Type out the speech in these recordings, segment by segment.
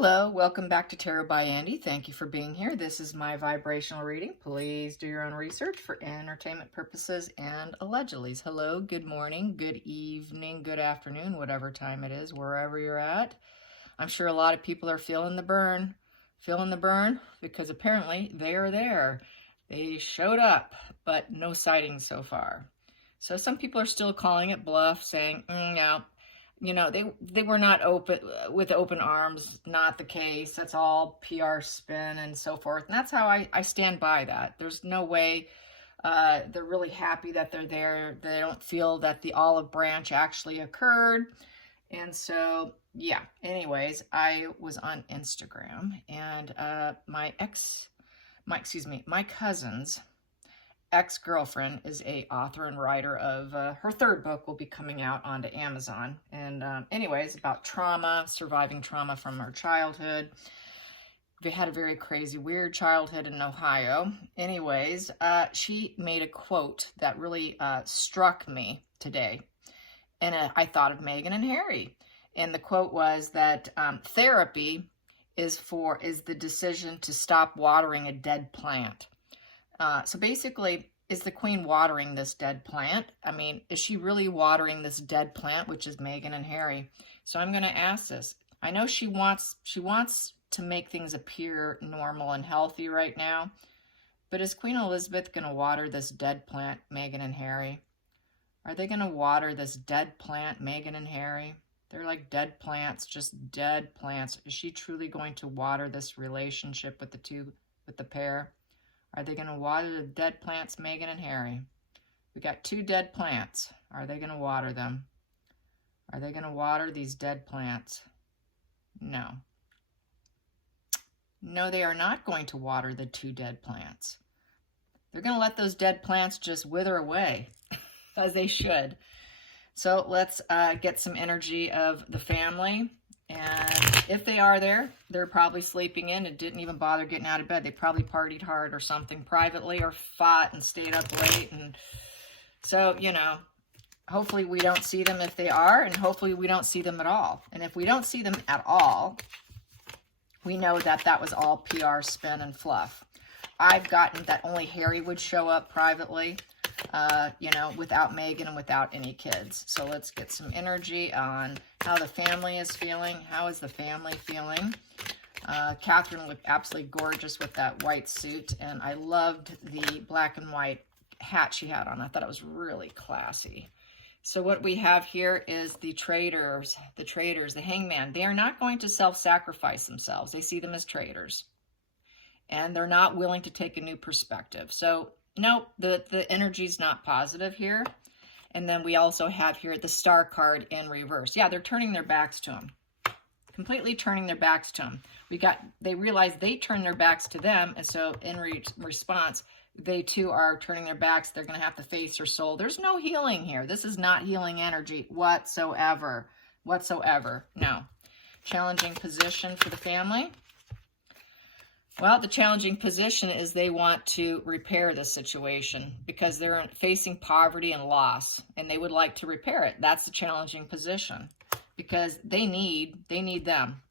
Hello, welcome back to Tarot by Andy. Thank you for being here. This is my vibrational reading. Please do your own research for entertainment purposes and allegedly. Hello, good morning, good evening, good afternoon, whatever time it is, wherever you're at. I'm sure a lot of people are feeling the burn, because apparently they are there. They showed up, but no sightings so far. So some people are still calling it bluff, saying, no. You know, they were not open with open arms, not the case. That's all PR spin and so forth. And that's how I stand by that. There's no way they're really happy that they're there. They don't feel that the olive branch actually occurred. And so, yeah, anyways, I was on Instagram and my cousin's ex-girlfriend is a author and writer of her third book will be coming out onto Amazon. And anyways, about trauma, surviving trauma from her childhood. They had a very crazy, weird childhood in Ohio. Anyways, she made a quote that really struck me today. And I thought of Meghan and Harry. And the quote was that therapy is the decision to stop watering a dead plant. So basically, is the queen watering this dead plant? I mean, is she really watering this dead plant, which is Meghan and Harry? So I'm going to ask this. I know she wants to make things appear normal and healthy right now, but is Queen Elizabeth going to water this dead plant, Meghan and Harry? Are they going to water this dead plant, Meghan and Harry? They're like dead plants, just dead plants. Is she truly going to water this relationship with the pair? Are they going to water the dead plants, Meghan and Harry? We got two dead plants. Are they going to water them? Are they going to water these dead plants? No. No, they are not going to water the two dead plants. They're going to let those dead plants just wither away, as they should. So let's get some energy of the family. And if they are there, they're probably sleeping in and didn't even bother getting out of bed. They probably partied hard or something privately or fought and stayed up late. And so, you know, hopefully we don't see them if they are, and hopefully we don't see them at all. And if we don't see them at all, we know that that was all PR spin and fluff. I've gotten that only Harry would show up privately, you know, without Meghan and without any kids. So let's get some energy on how the family is feeling. How is the family feeling? Catherine looked absolutely gorgeous with that white suit, and I loved the black and white hat she had on. I thought it was really classy. So what we have here is the traitors, the hangman. They are not going to self-sacrifice themselves. They see them as traitors. And they're not willing to take a new perspective. So, nope, the energy's not positive here. And then we also have here the Star card in reverse. Yeah, they're turning their backs to him. Completely turning their backs to him. They realize they turned their backs to them, and so in response, they too are turning their backs. They're going to have to face their soul. There's no healing here. This is not healing energy whatsoever. No. Challenging position for the family. Well, the challenging position is they want to repair this situation because they're facing poverty and loss, and they would like to repair it. That's the challenging position because they need them,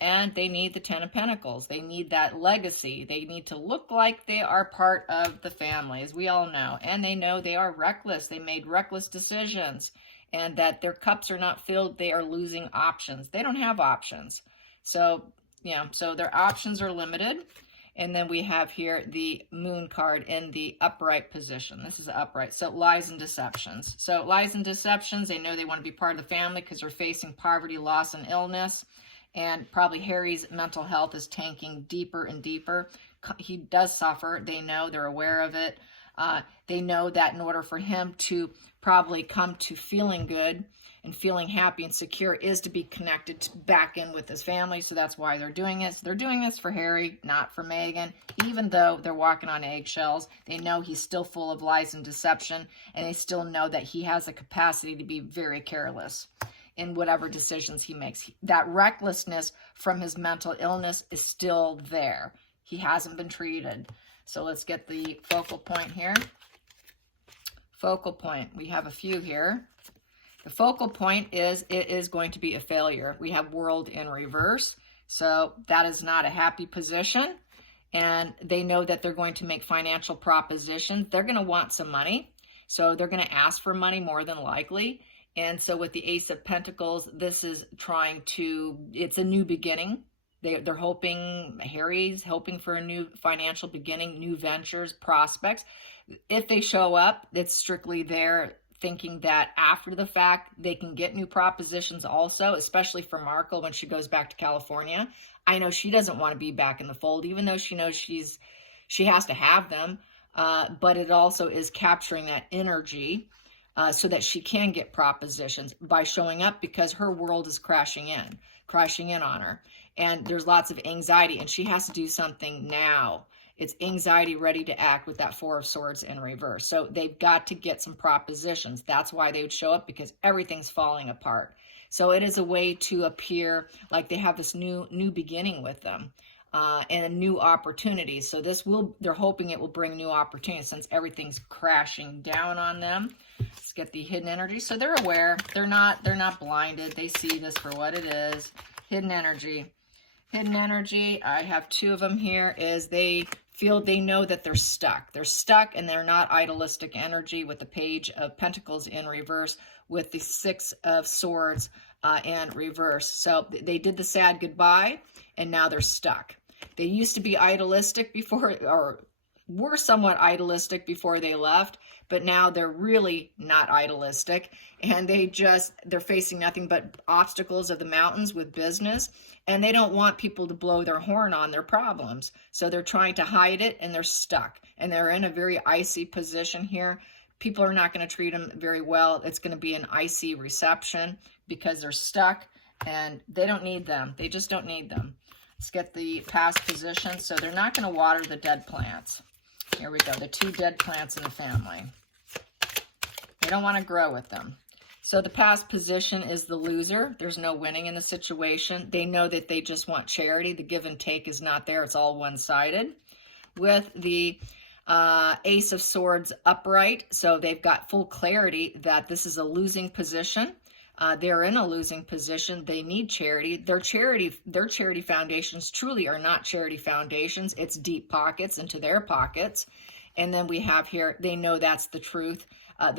and they need the Ten of Pentacles. They need that legacy. They need to look like they are part of the family, as we all know, and they know they are reckless. They made reckless decisions, and that their cups are not filled. They are losing options. They don't have options. So, yeah, so their options are limited. And then we have here the Moon card in the upright position. This is upright. So lies and deceptions. So lies and deceptions, they know they want to be part of the family because they're facing poverty, loss, and illness. And probably Harry's mental health is tanking deeper and deeper. He does suffer. They know, they're aware of it. They know that in order for him to probably come to feeling good and feeling happy and secure is to be connected back in with his family. So that's why they're doing this. They're doing this for Harry, not for Meghan. Even though they're walking on eggshells, they know he's still full of lies and deception, and they still know that he has the capacity to be very careless in whatever decisions he makes. That recklessness from his mental illness is still there. He hasn't been treated. So let's get the focal point here. Focal point. We have a few here. The focal point is it is going to be a failure. We have world in reverse. So that is not a happy position. And they know that they're going to make financial propositions. They're going to want some money. So they're going to ask for money more than likely. And so with the Ace of Pentacles, this is it's a new beginning. They're hoping, Harry's hoping for a new financial beginning, new ventures, prospects. If they show up, it's strictly there thinking that after the fact, they can get new propositions also, especially for Markle when she goes back to California. I know she doesn't want to be back in the fold, even though she knows she has to have them. But it also is capturing that energy so that she can get propositions by showing up, because her world is crashing in on her. And there's lots of anxiety, and she has to do something now. It's anxiety ready to act with that Four of Swords in reverse. So they've got to get some propositions. That's why they would show up, because everything's falling apart. So it is a way to appear like they have this new beginning with them and new opportunities. So they're hoping it will bring new opportunities since everything's crashing down on them. Let's get the hidden energy. So they're aware. They're not blinded. They see this for what it is. Hidden energy. Hidden energy, I have two of them here, is they know that they're stuck. They're stuck, and they're not idealistic energy with the Page of Pentacles in reverse, with the Six of Swords in reverse. So they did the sad goodbye, and now they're stuck. They used to be idealistic before, or were somewhat idealistic before they left, but now they're really not idealistic, and they're facing nothing but obstacles of the mountains with business, and they don't want people to blow their horn on their problems. So they're trying to hide it, and they're stuck, and they're in a very icy position here. People are not going to treat them very well. It's going to be an icy reception because they're stuck, and they don't need them. They just don't need them. Let's get the past position. So they're not going to water the dead plants. Here we go, the two dead plants in the family. They don't want to grow with them. So the past position is the loser. There's no winning in the situation. They know that they just want charity. The give and take is not there. It's all one-sided. With the Ace of Swords upright, so they've got full clarity that this is a losing position. They're in a losing position. They need charity. Their charity foundations truly are not charity foundations. It's deep pockets into their pockets. And then we have here, they know that's the truth of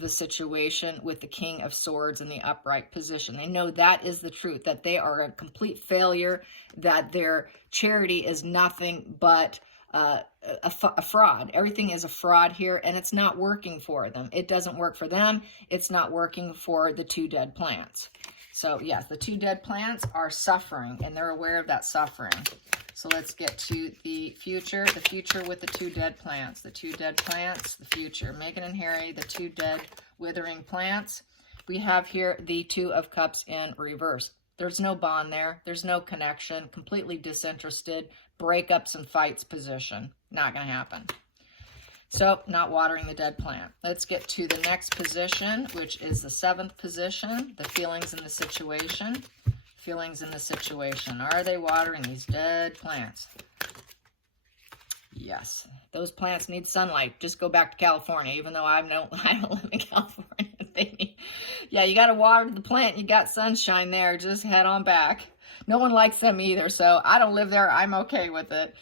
the situation with the King of Swords in the upright position. They know that is the truth, that they are a complete failure, that their charity is nothing but a fraud. Everything is a fraud here, and it's not working for them. It doesn't work for them. It's not working for the two dead plants. So yes, the two dead plants are suffering, and they're aware of that suffering. So let's get to the future with the two dead plants. The two dead plants, the future. Meghan and Harry, the two dead withering plants. We have here the Two of Cups in reverse. There's no bond there. There's no connection. Completely disinterested. Breakups and fights position. Not going to happen. So, not watering the dead plant. Let's get to the next position, which is the seventh position. The feelings in the situation. Feelings in the situation. Are they watering these dead plants? Yes. Those plants need sunlight. Just go back to California, even though I don't live in California. Yeah, you got to water the plant. You got sunshine there. Just head on back. No one likes them either, so I don't live there. I'm okay with it.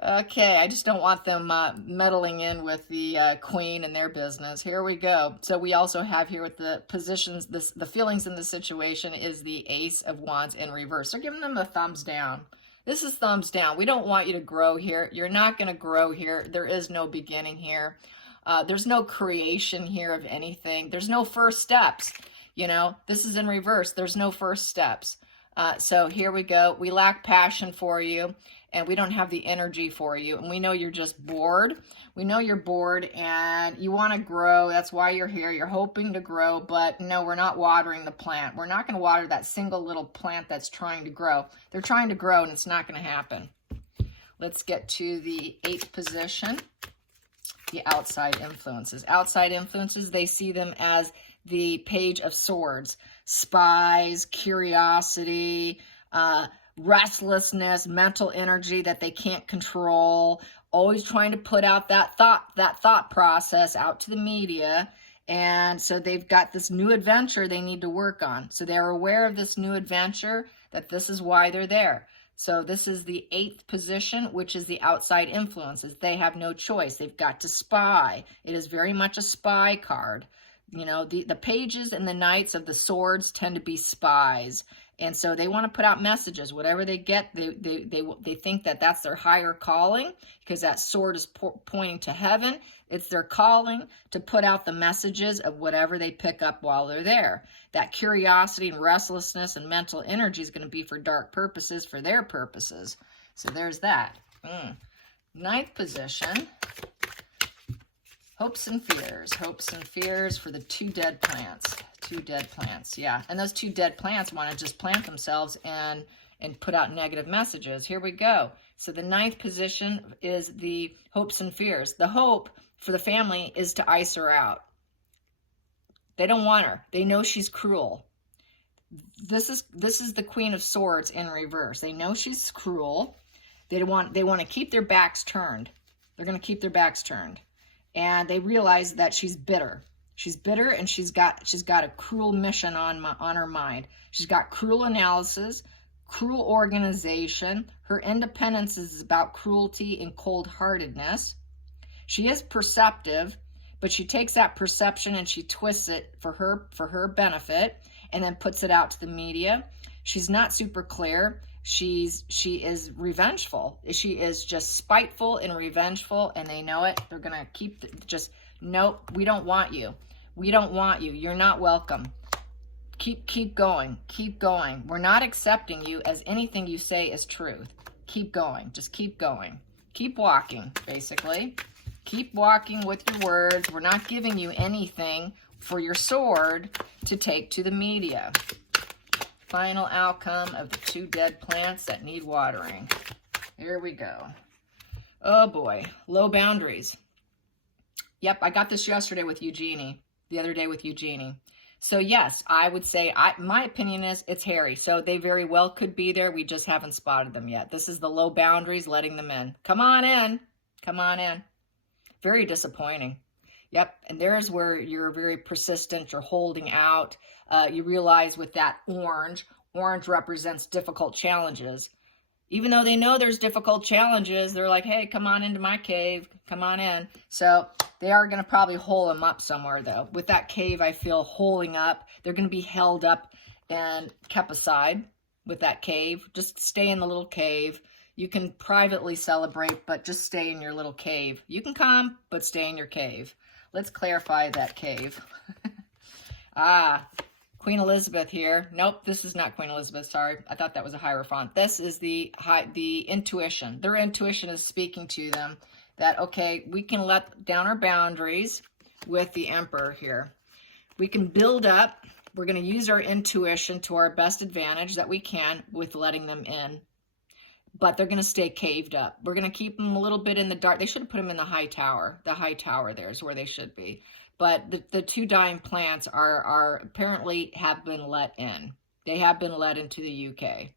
Okay, I just don't want them meddling in with the queen and their business. Here we go. So we also have here with the positions, the feelings in the situation is the Ace of Wands in reverse. They're giving them a thumbs down. This is thumbs down. We don't want you to grow here. You're not going to grow here. There is no beginning here. There's no creation here of anything. There's no first steps. You know, this is in reverse. There's no first steps. So here we go. We lack passion for you, and we don't have the energy for you. And we know you're just bored. We know you're bored and you want to grow. That's why you're here. You're hoping to grow, but no, we're not watering the plant. We're not going to water that single little plant that's trying to grow. They're trying to grow, and it's not going to happen. Let's get to the 8th position, the outside influences. Outside influences, they see them as the Page of Swords. Spies, curiosity, restlessness, mental energy that they can't control, always trying to put out that thought process out to the media. And so they've got this new adventure they need to work on. So they're aware of this new adventure. that this is why they're there. So this is the 8th position, which is the outside influences. They have no choice. They've got to spy. It is very much a spy card. You know, the pages and the knights of the swords tend to be spies. And so they want to put out messages. Whatever they get, they think that that's their higher calling, because that sword is pointing to heaven. It's their calling to put out the messages of whatever they pick up while they're there. That curiosity and restlessness and mental energy is going to be for dark purposes, for their purposes. So there's that. 9th position. Hopes and fears. Hopes and fears for the 2 dead plants. 2 dead plants, yeah. And those 2 dead plants want to just plant themselves and put out negative messages. Here we go. So the 9th position is the hopes and fears. The hope for the family is to ice her out. They don't want her. They know she's cruel. This is the Queen of Swords in reverse. They know she's cruel. They want to keep their backs turned. They're going to keep their backs turned. And they realize that she's bitter. She's bitter, and she's got a cruel mission on her mind. She's got cruel analysis, cruel organization. Her independence is about cruelty and cold-heartedness. She is perceptive, but she takes that perception and she twists it for her benefit, and then puts it out to the media. She's not super clear. She is revengeful. She is just spiteful and revengeful, and they know it. They're gonna nope, we don't want you. We don't want you. You're not welcome. Keep going. Keep going. We're not accepting you as anything you say is truth. Keep going. Just keep going. Keep walking, basically. Keep walking with your words. We're not giving you anything for your sword to take to the media. Final outcome of the 2 dead plants that need watering. Here we go. Oh boy, low boundaries. Yep, I got this yesterday with Eugenie, the other day with Eugenie. So yes, I would say, my opinion is it's Harry. So they very well could be there. We just haven't spotted them yet. This is the low boundaries, letting them in. Come on in. Come on in. Very disappointing. Yep, and there's where you're very persistent, you're holding out. You realize with that orange represents difficult challenges. Even though they know there's difficult challenges, they're like, hey, come on into my cave, come on in. So they are going to probably hole them up somewhere, though. With that cave, I feel holding up. They're going to be held up and kept aside with that cave. Just stay in the little cave. You can privately celebrate, but just stay in your little cave. You can come, but stay in your cave. Let's clarify that cave. Queen Elizabeth here. Nope, this is not Queen Elizabeth. Sorry, I thought that was a Hierophant. This is the intuition. Their intuition is speaking to them that, okay, we can let down our boundaries with the Emperor here. We can build up. We're going to use our intuition to our best advantage that we can with letting them in. But they're going to stay caved up. We're going to keep them a little bit in the dark. They should have put them in the high tower. The high tower there is where they should be. But the 2 dying plants are apparently have been let in. They have been let into the UK.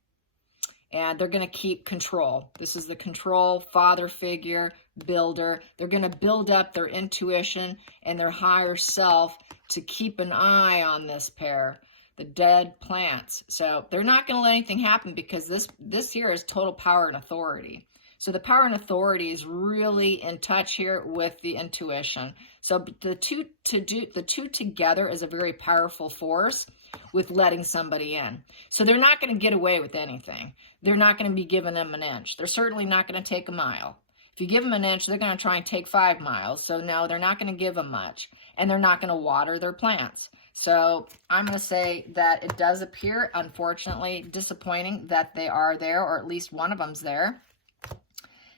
And they're going to keep control. This is the control, father figure, builder. They're going to build up their intuition and their higher self to keep an eye on this pair. The dead plants. So they're not going to let anything happen, because this here is total power and authority. So the power and authority is really in touch here with the intuition. So the two together is a very powerful force with letting somebody in. So they're not going to get away with anything. They're not going to be giving them an inch. They're certainly not going to take a mile. If you give them an inch, they're going to try and take 5 miles. So no, they're not going to give them much. And they're not going to water their plants. So I'm going to say that it does appear, unfortunately, disappointing that they are there, or at least one of them's there.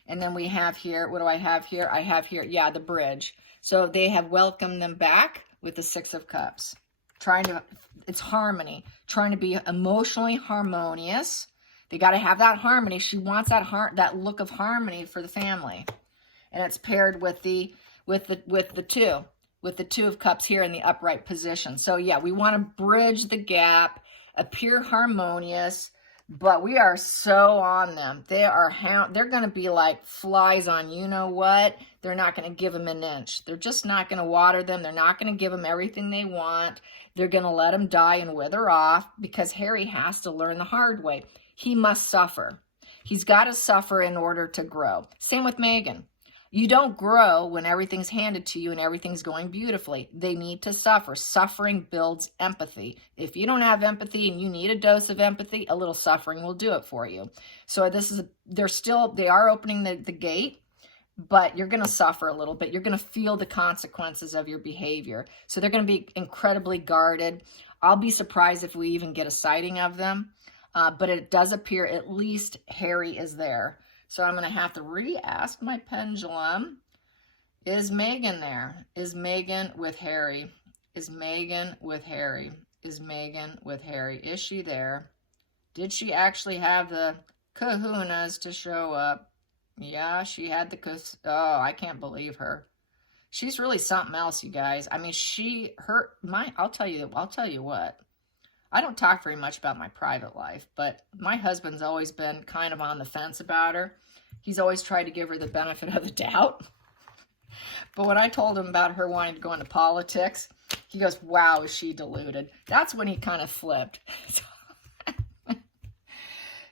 And then we have here, what do I have here? I have here, yeah, the bridge. So they have welcomed them back with the 6 of Cups. It's harmony, trying to be emotionally harmonious. They got to have that harmony. She wants that look of harmony for the family. And it's paired with the 2 of Cups here in the upright position. So yeah, we want to bridge the gap, appear harmonious, but we are so on them. They're going to be like flies on you know what. They're not going to give them an inch. They're just not going to water them. They're not going to give them everything they want. They're going to let him die and wither off because Harry has to learn the hard way. He must suffer. He's got to suffer in order to grow. Same with Meghan. You don't grow when everything's handed to you and everything's going beautifully. They need to suffer. Suffering builds empathy. If you don't have empathy and you need a dose of empathy, a little suffering will do it for you. So they are opening the gate, but you're going to suffer a little bit. You're going to feel the consequences of your behavior. So they're going to be incredibly guarded. I'll be surprised if we even get a sighting of them. But it does appear at least Harry is there. So I'm going to have to re-ask my pendulum. Is Meghan there? Is Meghan with Harry? Is Meghan with Harry? Is Meghan with Harry? Is she there? Did she actually have the kahunas to show up? Yeah, she had the oh, I can't believe her. She's really something else, you guys. I mean, I'll tell you what. I don't talk very much about my private life, but my husband's always been kind of on the fence about her. He's always tried to give her the benefit of the doubt. But when I told him about her wanting to go into politics, he goes, wow, is she deluded? That's when he kind of flipped.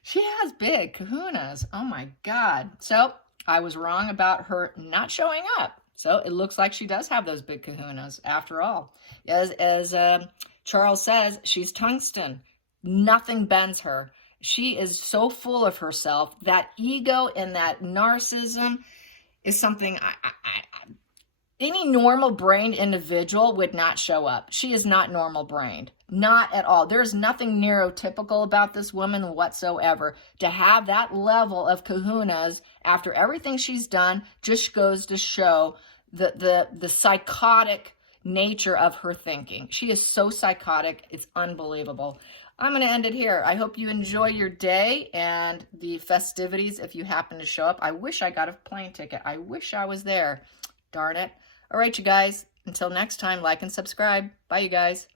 She has big kahunas. Oh my God. So I was wrong about her not showing up. So it looks like she does have those big kahunas after all. As Charles says, she's tungsten. Nothing bends her. She is so full of herself. That ego and that narcissism is something any normal-brained individual would not show up. She is not normal-brained. Not at all. There's nothing neurotypical about this woman whatsoever. To have that level of kahunas after everything she's done just goes to show the psychotic nature of her thinking. She is so psychotic. It's unbelievable. I'm going to end it here. I hope you enjoy your day and the festivities if you happen to show up. I wish I got a plane ticket. I wish I was there. Darn it. All right, you guys. Until next time, like and subscribe. Bye, you guys.